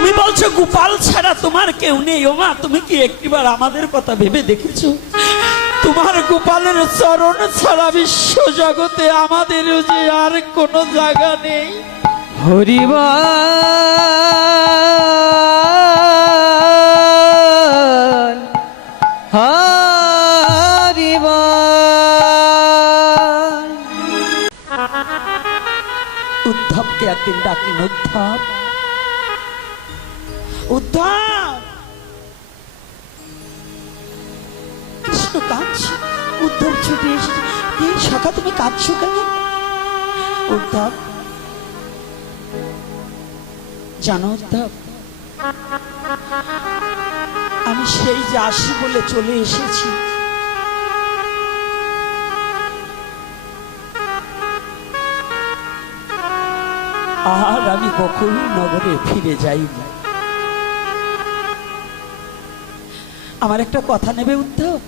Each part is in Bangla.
তুমি বলছো গোপাল ছাড়া তোমার কেউ নেই। ও মা, তুমি কি একটিবার আমাদের কথা ভেবে দেখেছো? তোমার গোপালের চরণ ছাড়া বিশ্ব জগতে আমাদের যে আর কোনো জায়গা নেই। হরিবল হরিবল। উদ্ধবকে একদিন ডাকিন, উদ্ধব, উদ্ধব। কৃষ্ণ কাঁদছে। উদ্ধব ছুটে এসেছে। কি সখা, তুমি কাঁদছো কেন? উদ্ধব, জানো উদ্ধব, আমি সেই যে আসি বলে চলে এসেছি, আর আমি গোকুল নগরে ফিরে যাইনি। আমার একটা কথা নেবে উদ্ধব?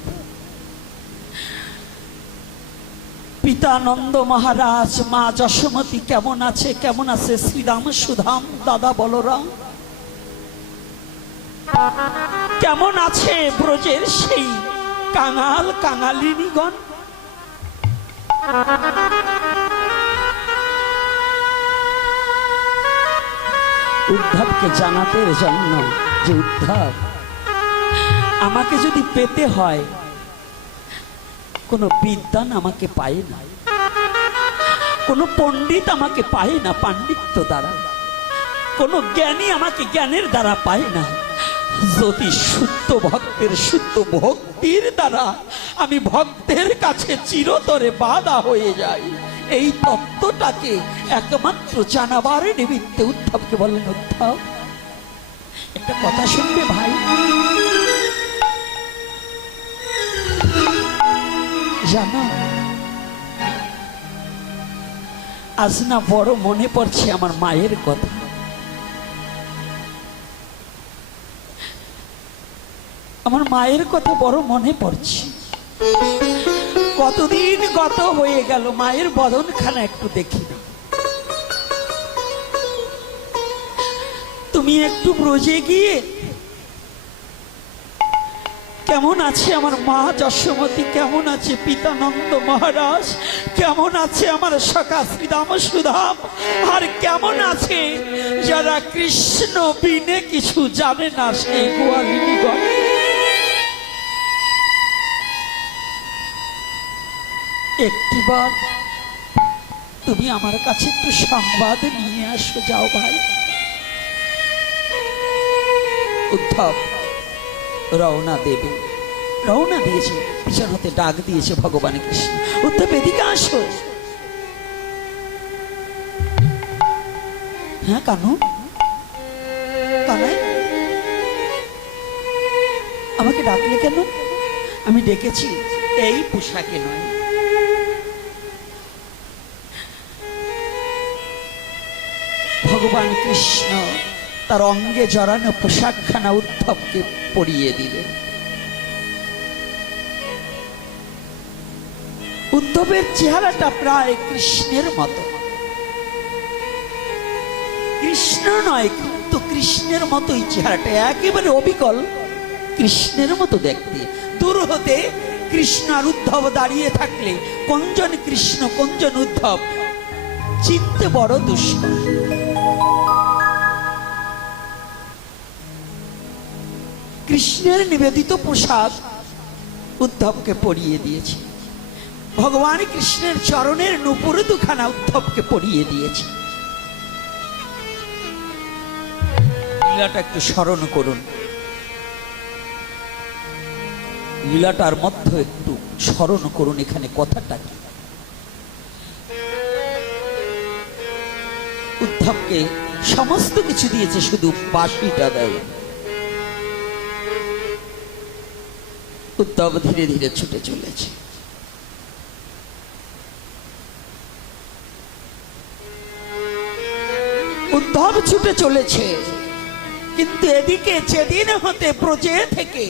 পিতা নন্দ মহারাজ, মা যশোমতী কেমন আছে? কেমন আছে শ্রীরাম সুধাম, দাদা বলরাম? কেমন আছে ব্রজের সেই কাঙাল কাঙালিনীগণ? উদ্ধবকে জানাতে জন্য যে উদ্ধব, আমাকে যদি পেতে হয়, কোনো বিদ্বান আমাকে পায় না, কোনো পণ্ডিত আমাকে পায় না পাণ্ডিত্য দ্বারা, কোনো জ্ঞানী আমাকে জ্ঞানের দ্বারা পায় না। যদি শুদ্ধ ভক্তের শুদ্ধ ভক্তির দ্বারা আমি ভক্তের কাছে চিরতরে বাধা হয়ে যাই, এই তত্ত্বটাকে একমাত্র জানাবার নিমিত্তে উদ্ধবকে বললেন, উদ্ধব একটা কথা শুনবে ভাই? জানো, আজ না বড় মনে পড়ছে আমার মায়ের কথা। আমার মায়ের কথা বড় মনে পড়ছে। কতদিন গত হয়ে গেল, মায়ের বদনখানা একটু দেখি না। তুমি একটু ব্রজে গিয়ে কেমন আছে আমার মা যশোমতী, কেমন আছে পিতা নন্দ মহারাজ, কেমন আছে আমার সখা শ্রীরাম সুধাম, আর কেমন আছে যারা কৃষ্ণ বিনে কিছু জানে না সেই গোয়ালিনীগণ? একটিবার তুমি আমার কাছে একটু সংবাদ নিয়ে আসো, যাও ভাই। উদ্ধব রওনা দেবে, রওনা দিয়েছে, পিছন হতে ডাক দিয়েছে ভগবান কৃষ্ণ, উদ্ধব এদিকে আসো। হ্যাঁ কানু, কানাই আমাকে ডাকলে কেন? আমি ডেকেছি এই পোশাকে নয়। ভগবান কৃষ্ণ তার অঙ্গে জড়ানো পোশাকখানা উদ্ধবকে পরিয়ে দিলেন। উদ্ধবের চেহারাটা প্রায় কৃষ্ণের মতো। কৃষ্ণ নয়, কিন্তু কৃষ্ণের মতোই চেহারাটা, একেবারে অবিকল কৃষ্ণের মতো দেখতে। দূর হতে কৃষ্ণ আর উদ্ধব দাঁড়িয়ে থাকলে কোনজন কৃষ্ণ কোনজন উদ্ধব চিনতে বড় দুষ্কর। কৃষ্ণের নিবেদিত পোশাক উদ্ধবকে পরিয়ে দিয়েছে। ভগবান কৃষ্ণের চরণের নূপুর দুখানা উদ্ধবকে পরিয়ে দিয়েছে। লীলাটা একটু স্মরণ করুন, লীলাটার মধ্যে একটু স্মরণ করুন, এখানে কথাটা কি। উদ্ধবকে সমস্ত কিছু দিয়েছে, শুধু বাঁশিটা দেয়। উদ্ধব ধীরে ধীরে ছুটে চলেছে। উদ্ধব ছুটে চলেছে, কিন্তু এদিকে যেদিন হতে ব্রজে থেকে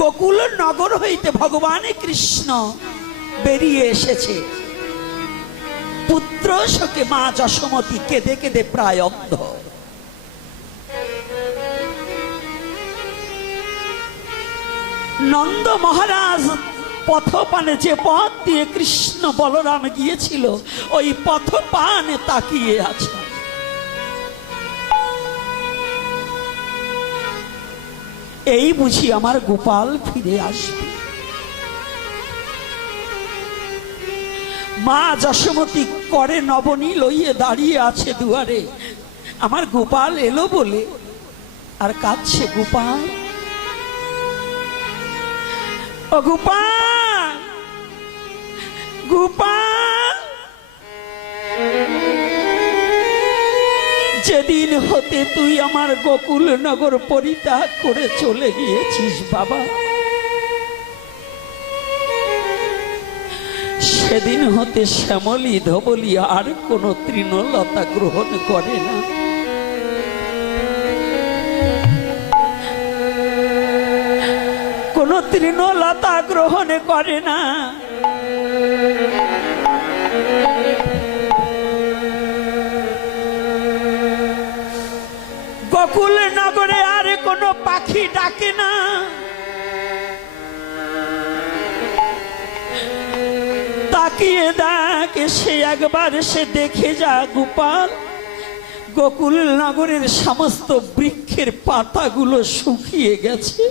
গোকুল নগর হইতে ভগবান কৃষ্ণ বেরিয়ে এসেছে, পুত্র শোকে মা যশোমতী কেঁদে কেঁদে প্রায় অন্ধ। নন্দ মহারাজ পথপানে যে পথ দিয়ে কৃষ্ণ বলরাম গিয়েছিল ওই পথপানে তাকিয়ে আছে। এই বুঝি আমার গোপাল ফিরে আসবে। মা যশোমতী করে নবনী লইয়ে দাঁড়িয়ে আছে দুয়ারে, আমার গোপাল এলো বলে আর কাঁদছে। গোপাল, ও গোপাল, গোপাল, যেদিন হতে তুই আমার গোকুল নগর পরিত্যাগ করে চলে গিয়েছিস বাবা, সেদিন হতে শ্যামলী ধবলী আর কোন তৃণলতা গ্রহণ করে না। কোন তৃণলতা গ্রহণ করে না। গোকুল নগরে আর কোন পাখি ডাকে না। তাকিয়ে দেখ, সে একবার সে দেখে যা গোপাল, গোকুল নগরের সমস্ত বৃক্ষের পাতাগুলো শুকিয়ে গেছে।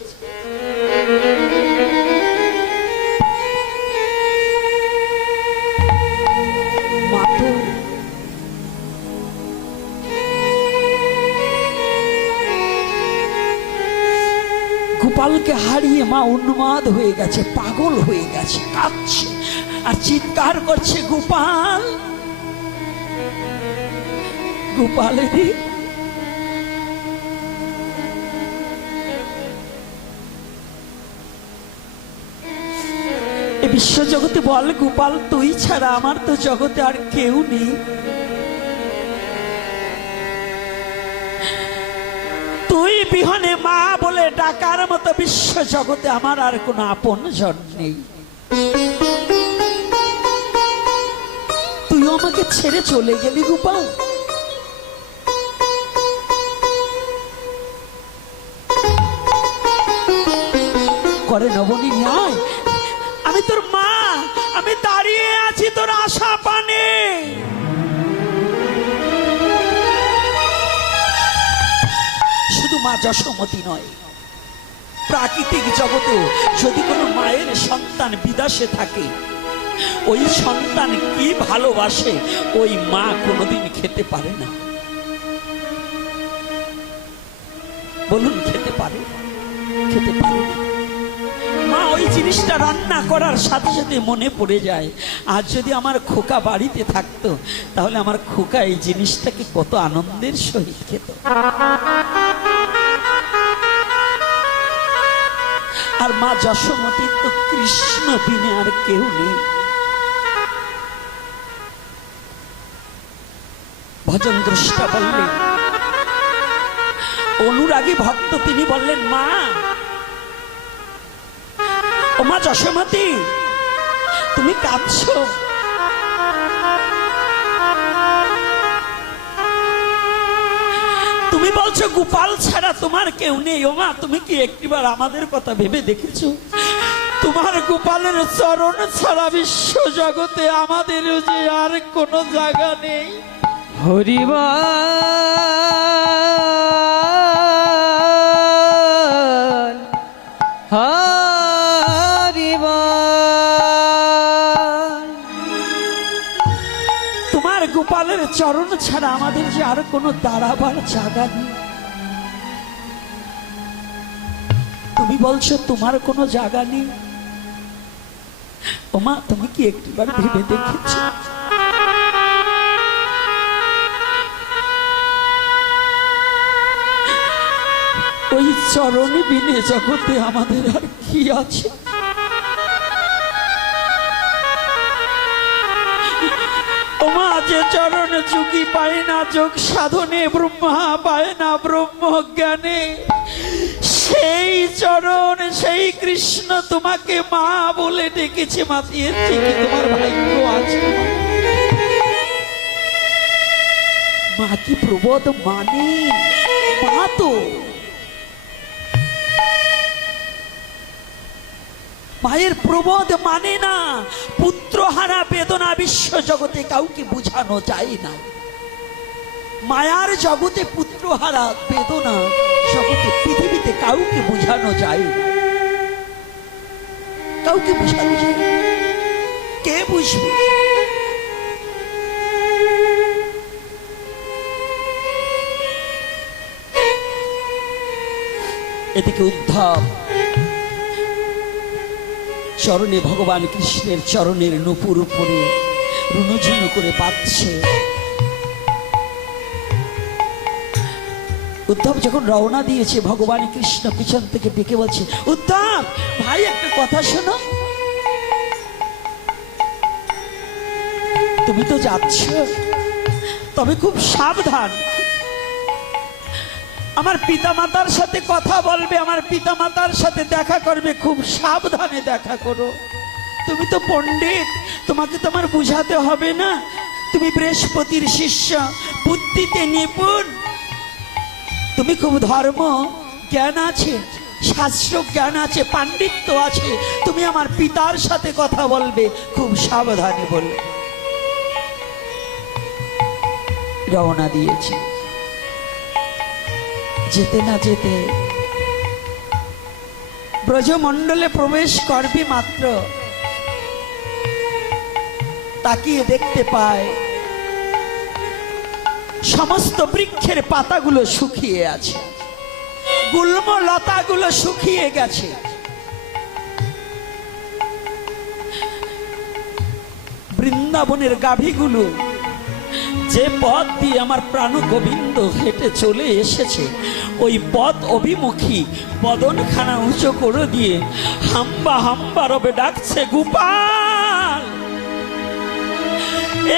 গোপালকে হারিয়ে মা উন্মাদ হয়ে গেছে, পাগল হয়ে গেছে, কাঁদছে আর চিৎকার করছে, গোপাল, গোপাল। এই বিশ্বজগতে বল গোপাল, তুই ছাড়া আমার তো জগতে আর কেউ নেই। তুই বিহনে মা বলে ডাকার মতো বিশ্ব জগতে আমার আর কোনো আপন জন নেই। তুই আমাকে ছেড়ে চলে গেলি গোপাল। করে নবনী ন্যায়, আমি তোর মা, আমি দাঁড়িয়ে আছি তোর আশা পানে। শুধু মা যশোমতী নয়, প্রাকৃতিক জগতেও যদি কোনো মায়ের সন্তান বিদেশে থাকে, ওই সন্তান কি ভালোবাসে ওই মা কোনোদিন খেতে পারে না। বলুন, খেতে পারে? খেতে পারে না। মা ওই জিনিসটা রান্না করার সাথে সাথে মনে পড়ে যায়, আর যদি আমার খোকা বাড়িতে থাকতো তাহলে আমার খোকা এই জিনিসটাকে কত আনন্দের সহিত খেত। আর মা যশোমতীর তো কৃষ্ণ বিনে আর কেউ নেই। ভজন দ্রষ্টা বললেন, অনুরাগী ভক্ত তিনি বললেন, মা, ও মা যশোমতী, তুমি কাঁদছো? তুমি বলছো গোপাল ছাড়া তোমার কেউ নেই। ও মা, তুমি কি একটিবার আমাদের কথা ভেবে দেখেছো? তোমার গোপালের চরণ ছাড়া বিশ্ব জগতে আমাদের যে আর কোনো জায়গা নেই। হরিবা তোমার গোপালের চরণ ছাড়া আমাদের যে আর কোনো দাঁড়াবার জায়গা নেই। তুমি বলছো তোমার কোনো জায়গা নেই। ওমা, তুমি কি একটিবার ভেবে দেখেছো ওই চরণে বিনে জগতে আমাদের আর কি আছে? ওমা, যে চরণ যুগী পায় না যোগ সাধনে, ব্রহ্মা পায় না ব্রহ্ম জ্ঞানে, সেই চরণ, সেই কৃষ্ণ তোমাকে মা বলে ডেকেছে। মাতিয়ে থেকে তোমার ভাগ্য আছে। মা কি প্রবোধ মানে? মা তো মায়ের প্রবোধ মানে না। পুত্রহারা বেদনা বিশ্ব জগতে কাউকে বুঝানো যায় না। মায়ার জগতে পুত্রহারা বেদনা জগতে পৃথিবীতে কাউকে বুঝানো যায় না। কাউকে বুঝানো যায় না। কে বুঝবে? এদিকে উদ্ধব চরণে ভগবান কৃষ্ণের চরণের নুপুর উপরে রুনুঝুনু করে পাচ্ছে। উদ্ধব যখন রওনা দিয়েছে, ভগবান কৃষ্ণ পিছন থেকে ডেকে বলছে, উদ্ধব ভাই একটা কথা শোনো। তুমি তো যাচ্ছ, তবে খুব সাবধান। আমার পিতামাতার সাথে কথা বলবে, আমার পিতামাতার সাথে দেখা করবে, খুব সাবধানে দেখা করো। তুমি তো পণ্ডিত, তোমাকে তো আমার বুঝাতে হবে না। তুমি বৃহস্পতির শিষ্য, বুদ্ধিতে নিপুণ, তুমি খুব ধর্ম জ্ঞান আছে, শাস্ত্র জ্ঞান আছে, পাণ্ডিত্য আছে। তুমি আমার পিতার সাথে কথা বলবে, খুব সাবধানে বলবে। রওনা দিয়েছি। যেতে না যেতে ব্রজমণ্ডলে প্রবেশ করবি মাত্র তাকিয়ে দেখতে পায় সমস্ত বৃক্ষের পাতাগুলো শুকিয়ে আছে, গুল্ম লতাগুলো শুকিয়ে গেছে। বৃন্দাবনের গাভীগুলো যে পথ দিয়ে আমার প্রাণ গোবিন্দ হেঁটে চলে এসেছে, ওই পথ অভিমুখী বদনখানা উঁচু করে দিয়ে হাম্বা হাম্বা রবে ডাকছে, গোপাল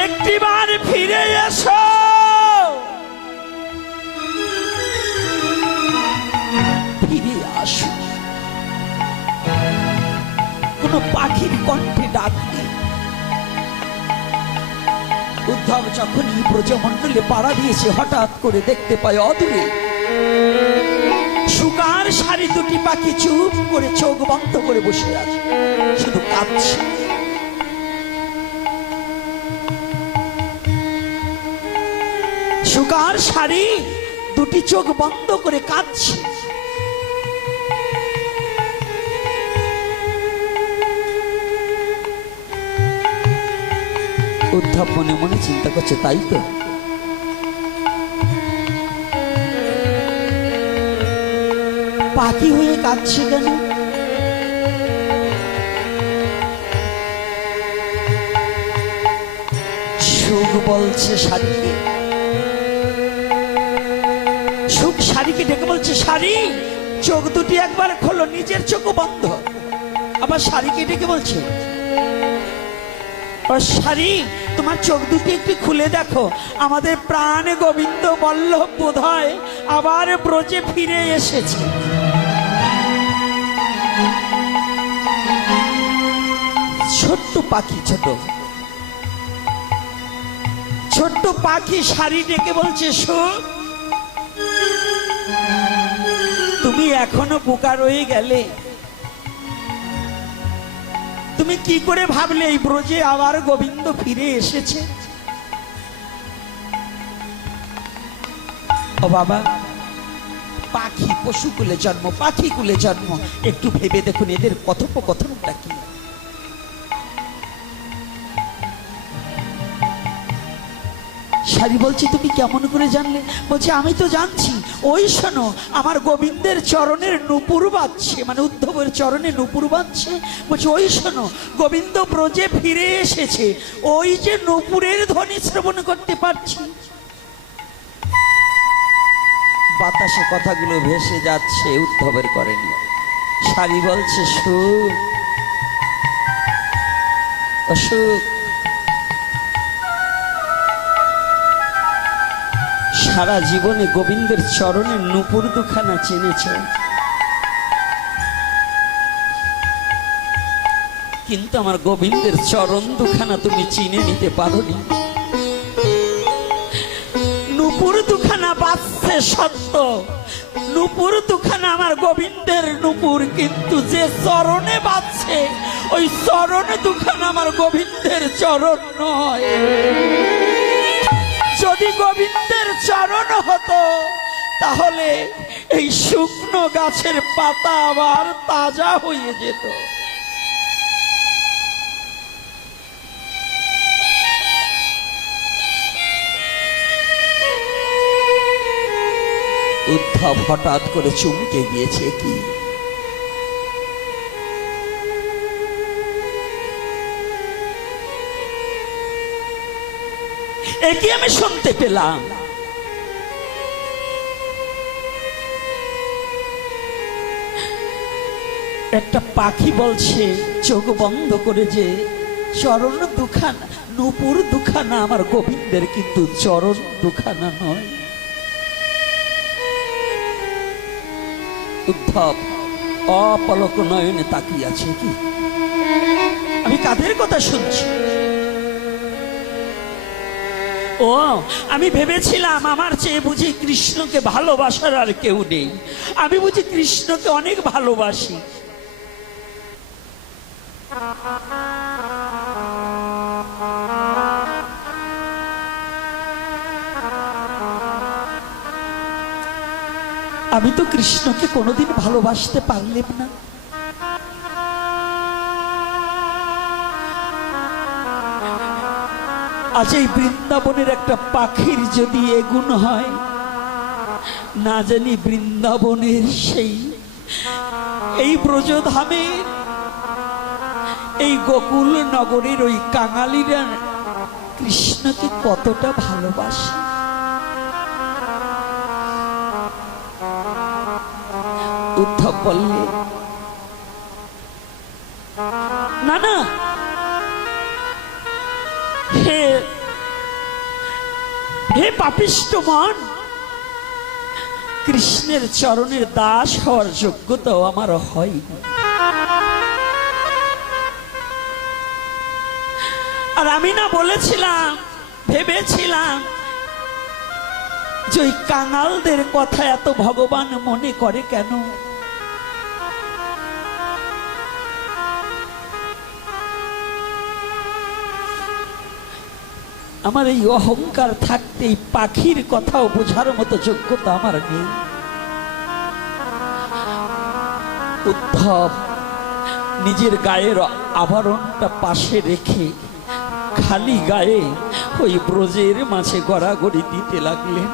একটিবার ফিরে এসো। ফিরে আসো। কোন পাখির কণ্ঠে ডাক নেই। উদ্ধব যখনই ব্রজমণ্ডলে পাড়া দিয়েছে, হঠাৎ করে দেখতে পায় অদূরে সুগার সারি দুটি পাখি চুপ করে চোখ বন্ধ করে বসে আছে, শুধু কাঁদছে। সুগার সারি দুটি চোখ বন্ধ করে কাঁদছে। উদ্ধব মনে মনে চিন্তা করছে, তাই তো, পাখি হয়ে কাঁদছে কেন? সুখ বলছে শাড়িকে, সুখ শাড়িকে ডেকে বলছে, শাড়ি চোখ দুটি একবার খোলো। নিজের চোখও বন্ধ। আবার শাড়িকে ডেকে বলছে, শাড়ি তোমার চোখ দুটি একটু খুলে দেখো, আমাদের প্রাণ গোবিন্দ বল্লভ বোধহয় আবার ব্রজে ফিরে এসেছে। ছোট্ট পাখি, ছোট্ট পাখি শাড়ি ডেকে বলছে, সুখ তুমি এখনো বোকা রয়ে গেলে। তুমি কি করে ভাবলে এই ব্রজে আবার গোবিন্দ ফিরে এসেছে? ও বাবা, পাখি পশুকুলে জন্ম, পাখি কুলে জন্ম, একটু ভেবে দেখুন এদের কথোপকথনটা কি। শাড়ি বলছি, তুমি কেমন করে জানলে? বলছে, আমি তো জানছি। ওই শোনো, আমার গোবিন্দের চরণের নূপুর বাজছে, মানে উদ্ধবের চরণে নূপুর বাজছে। বলছে, ওই শোনো, গোবিন্দ ব্রজে ফিরে এসেছে, ওই যে নূপুরের ধ্বনি শ্রবণ করতে পারছি। বাতাসে কথাগুলো ভেসে যাচ্ছে, উদ্ধবের করেনি। শাড়ি বলছে, সুখ অসুখ, সারা জীবনে গোবিন্দের চরণের নূপুর দুখানা চিনেছ, কিন্তু আমার গোবিন্দের চরণ দুখানা তুমি চিনে নিতে পারোনি। নূপুর দুখানা বাজছে সত্য, নূপুর দুখানা আমার গোবিন্দের নূপুর, কিন্তু যে চরণে বাজছে ওই চরণে দুখানা আমার গোবিন্দের চরণ নয়। যদি গোবিন্দের চরণ হতো তাহলে এই শুকনো গাছের পাতা আবার তাজা হয়ে যেত। উদ্ধব হঠাৎ করে চমকে গিয়েছে। কি এটি আমি শুনতে পেলাম? একটা পাখি বলছে চোখ বন্ধ করে যে চরণ দুখানা, নূপুর দুখানা আমার গোবিন্দের, কিন্তু চরণ দুখানা নয়। উদ্ধব অপলক নয়নে তাকিয়ে আছে। কি আমি কাদের কথা শুনছি? ও, আমি ভেবেছিলাম আমার চেয়ে বুঝি কৃষ্ণকে ভালোবাসার আর কেউ নেই। আমি বুঝি কৃষ্ণকে অনেক ভালোবাসি। আমি তো কৃষ্ণকে কোনোদিন ভালোবাসতে পারলাম না। আজ এই বৃন্দাবনের একটা পাখির যদি এগুণ হয়, না জানি বৃন্দাবনের সেই এই ব্রজধামের এই গোকুল নগরের ওই কাঙালিরা কৃষ্ণকে কতটা ভালোবাসে। উদ্ধব বললে, না না, হে হে পাপিষ্ঠ মন, কৃষ্ণের চরণের দাস হওয়ার যোগ্যতাও আমার হয়নি। আর আমি না বলেছিলাম, ভেবেছিলাম যে ওই কাঙালদের কথা এত ভগবান মনে করে কেন? আমার এই অহংকার থাকতে এই পাখির কথাও বোঝার মতো যোগ্যতা আমার নেই। উদ্ধব নিজের গায়ের আভরণটা পাশে রেখে খালি গায়ে ওই ব্রজের মাঝে গড়াগড়ি দিতে লাগলেন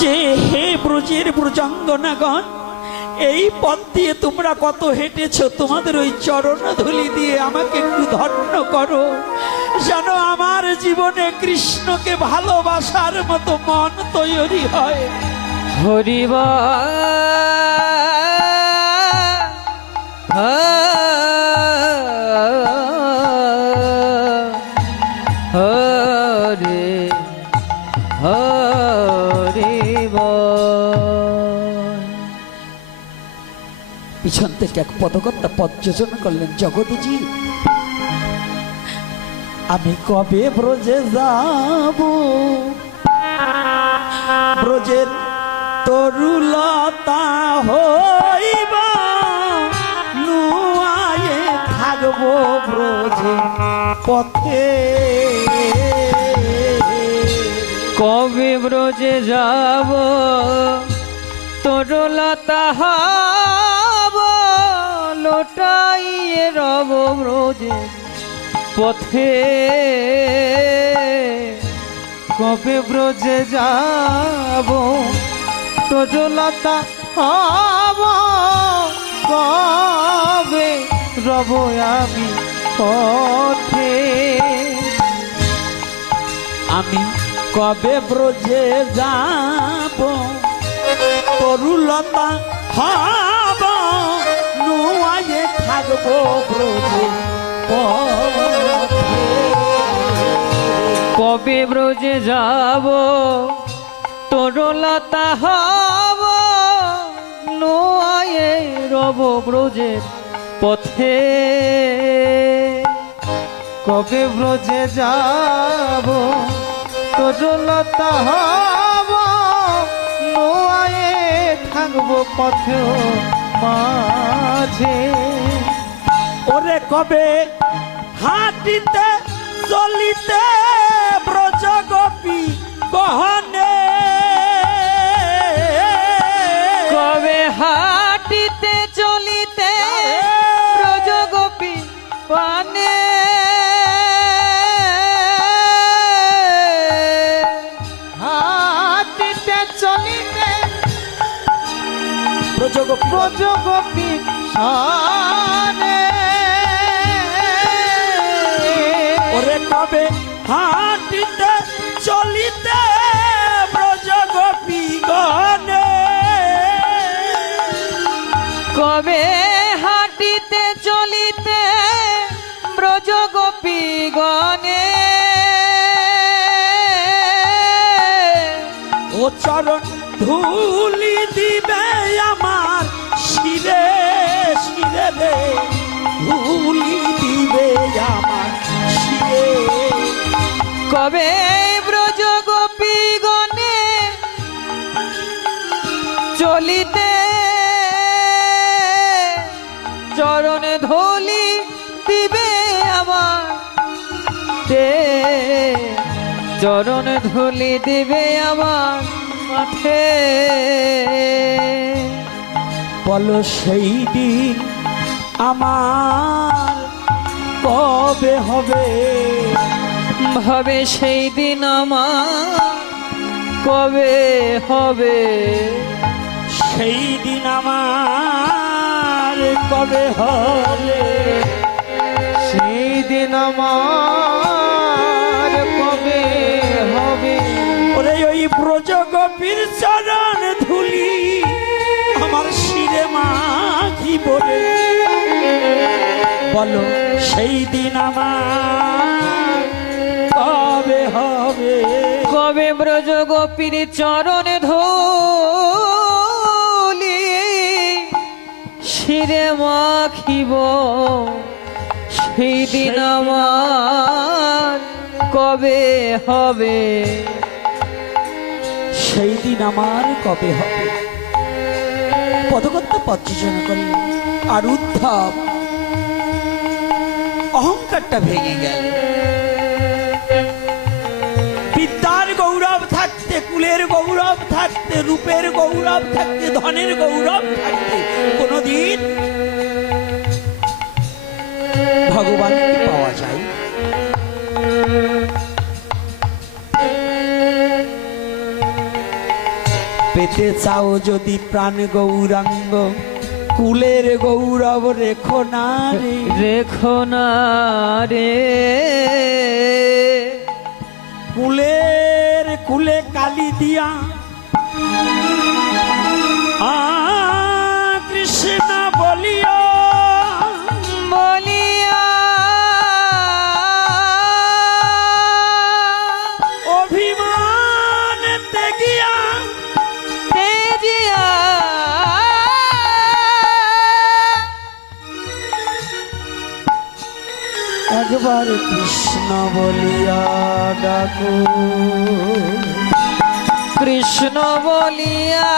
যে, হে ব্রজের ব্রজাঙ্গনাগণ, এই পথ দিয়ে তোমরা কত হেঁটেছো, তোমাদের ওই চরণধূলি দিয়ে আমাকে একটু ধন্য করো, যেন আমার জীবনে কৃষ্ণকে ভালোবাসার মতো মন তৈরি হয়। হরিবা হরে হরে। পিছন থেকে এক পদকর্তা পদ যোজনা করলেন, জগৎজি আমি কবে ব্রজে যাব, ব্রজের তরুলতা হইব, নুয়ায়ে থাকবো ব্রজে পথে। কবে ব্রজে যাব, তরুলতা হব, লোটাইয়ে রব ব্রজে পথে। কবে ব্রজে যাব, তরুলতা হব, কবে রব আমি পথে। আমি কবে ব্রজে যাব, তরুলতা হব, নুয়ায়ে থাকবো ব্রজে পথে। কবে ব্রজে যাব, তরুলতা হব, নুয়ায়ে রব ব্রজে পথে। কবে ব্রজে যাব, তরুলতা হব, থাকবো পথে মাঝে। ওরে কবে হাঁটিতে চলিতে ব্রজ গোপী গহনে, কবে হাঁটিতে চলিতে ব্রজ গোপী পানে, হাঁটিতে চলিতে ব্রজ গোপী ব্রজ গোপী শানে। ওরে কবে হাঁটিতে চলিতে ব্রজ গোপী গহনে, কবে হাঁটিতে চলিতে ব্রজ গোপী গণে, ও চরণ ধুলি দিবে আমার শিরে শিরে রে, ধুলি দিবে আমার শিরে। কবে ব্রজ গোপী গণে চলিতে চরণ ধুলি দিবে আমার, চরণ ধুলি দিবে আমার মাঠে। বলো সেই দিন আমার কবে হবে, ভাবে সেই দিন আমার কবে হবে, সেই দিন আমার কবে হবে, সেই দিন আমার কবে হবে। ওরে ওই ব্রজ গোপীর চরণ ধুলি আমার শিরে মাখি বলে, বলো সেই দিন আমার কবে হবে, কবে ব্রজ গোপীর চরণ ধুলি শিরে মাখিব, সেই দিন আমার কবে হবে, সেই দিন আমার কবে হবে। পদকর্তা পদযোজনা করল আর উদ্ধব অহংকারটা ভেঙে গেল। বিদ্যার গৌরব থাকতে, কুলের গৌরব থাকতে, রূপের গৌরব থাকতে, ধনের গৌরব থাকতে কোনদিন ভগবানকে পাওয়া যায়। পেতে চাও যদি প্রাণ গৌরাঙ্গ, কুলের গৌরব রেখো না রে, রেখো না রে। কুলের কুলে কালি দিয়া কৃষ্ণ বলিয়া, বলিয়া অভিমান ত্যাগিয়া তেজিয়া একবার কৃষ্ণ বলিয়া ডাকো, কৃষ্ণ বলিয়া